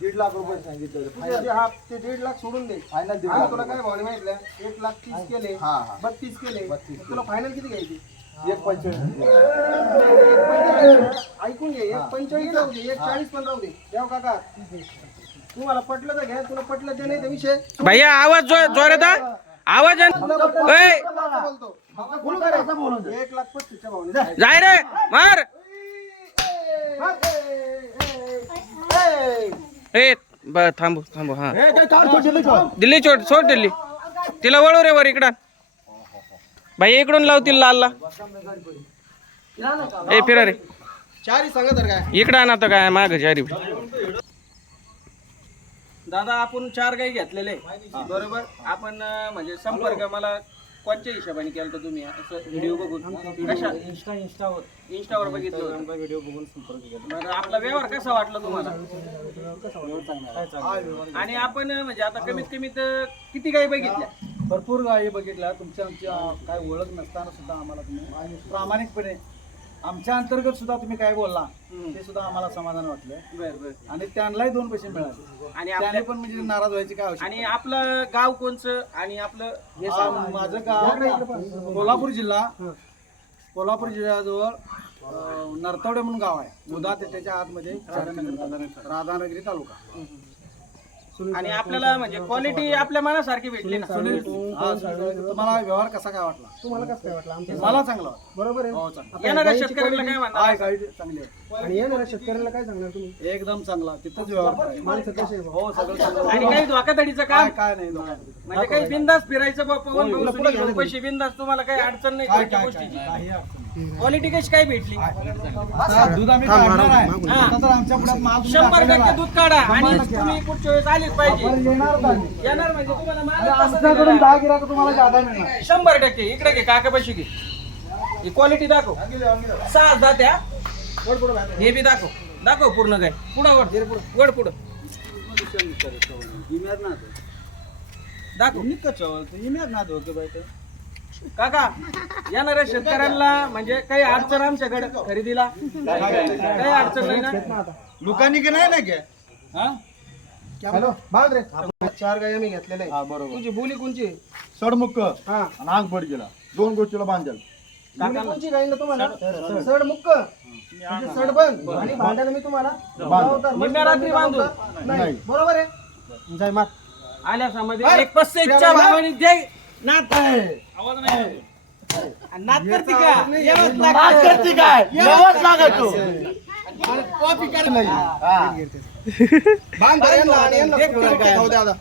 दीड लाख रुपये सांगितले होते. तुझे जे हा ते दीड लाख सोडून दे. फायनल दीड आम्ही लाख तुला. काय भावने माहितलं एक लाख तीस केले हा. हा बत्तीस केले. बत्तीस तुला फायनल किती घ्यायची? एक पंचवीस ऐकून घे एक पंचेचाळीस राहू दे एक चाळीस पण राहू दे. देव काका तुम्हाला पटलं तर घ्या तुला पटलं ते नाही तर विषय भैया आवाज जो जोरात हा. आवाज बोलतो बोलू का रे? एक लाख पस्तीसच्या भावने जा. जाय रे मार! ए! बर थांबू थांबू हा. दिल्ली चोट सोड दिल्ली. तिला वळू रे वर इकडं. भाई इकडून लाव तिला लाल ए फिरा रे. चारी सांगा तर काय? इकडं आण आता काय माग जारी दादा आपण चार गाई घेतलेले. बरोबर. आपण म्हणजे संपर्क मला कोणत्या हिशोबाने केला होता तुम्ही? असं व्हिडिओ बघून? कशा? इंस्टावर इंस्टावर बघितलं होतं. व्हिडिओ बघून संपर्क केला. बरं आपला व्यवहार कसा वाटला तुम्हाला? आणि आपण म्हणजे आता कमीत कमीत अं, किती गाई बघितल्या? भरपूर गायी बघितल्या. तुमच्या आमच्या काय ओळख नसताना सुद्धा आम्हाला तुम्ही प्रामाणिकपणे आमच्या अंतर्गत सुद्धा तुम्ही काय बोलला ते सुद्धा आम्हाला समाधान वाटलं बर बर. आणि त्यांनाही दोन पैसे मिळाले. आणि त्याने आपल्या पण म्हणजे नाराज व्हायची काय आवश्यकता आणि आपलं गाव कोणचं? आणि आपलं हे आ. माझं गाव कोल्हापूर जिल्हा. कोल्हापूर जिल्ह्याजवळ अ, नरतवडे म्हणून गाव आहे. मुदा त्याच्या आतमध्ये राधानगरी तालुका. आणि आपल्याला म्हणजे क्वालिटी आपल्या मनासारखी भेटली ना. सुनील हा, सुनील, तुम्हाला व्यवहार कसा काय वाटला? तुम्हाला कसा काय वाटला? मला चांगला वाटला. बरोबर आहे. हो चांगला. येणाऱ्या शेतकऱ्याला काय म्हणतात गाईड चांगली आहे. आणि येणाऱ्या शेतकऱ्याला काय सांगणार तुम्ही? एकदम चांगला तिथंच व्यवहार करायचा. माणसं कसे हो सगळं चांगलं आणि काही धोकाधडीचं काय काम? काय नाही. म्हणजे काही बिंदास फिरायचं बा, पवन भाऊ, सुनील भाऊ, पैसे बिंदास तुम्हाला काही अडचण नाही काय कोणत्या काय काय गोष्टीची काही अडचण नाही. क्वालिटी कशी काय भेटली? आता दूध आम्ही काढणार आहे. आता तर आमच्या पुढ्यात माल तुम्ही शंभर टक्के. दूध काढा आणि तुम्ही पुढच्या वेळेस आलीच पाहिजे. येणार म्हणजे तुम्हाला माल आणि तसा आमच्याकडून दिलेला दहा गिराक तुम्हाला जादा मिळणार. आहे. शंभर टक्के. इकडे घे काका पैसे घे. ही क्वालिटी दाखव. सहा दात्या हे बी दाखव. दाखव पूर्ण काय. पुढं. वड वड पुढं दाखव. काका येणाऱ्या शेतकऱ्यांना म्हणजे काही अडचण आमच्याकडे खरेदीला? काही अडचण नाही ना? दुकानी की नाही ना घ्या हॅलो बांध रे. चार गाय आम्ही घेतलेले. हा बरोबर. तुझी बोली कोणची? सडमुक्क हा. आणि आंग पड गेला. दोन गोष्टीला बांधेल. बोली कोणची गाय ना तुम्हाला? सड मुक्क. म्हणजे सड बंद. आणि भांड्याला मी तुम्हाला. निम्म्या रात्री बांधू. नाही. बरोबर आहे. जय मात आल्या समजे एक पस्तीसच्या भावाने दे नात आवाज नाही येत. आणि नात करते का? येवच लागतं. बांध रे यांना आणि यांना एक फुकट काय? खाऊ द्या आता.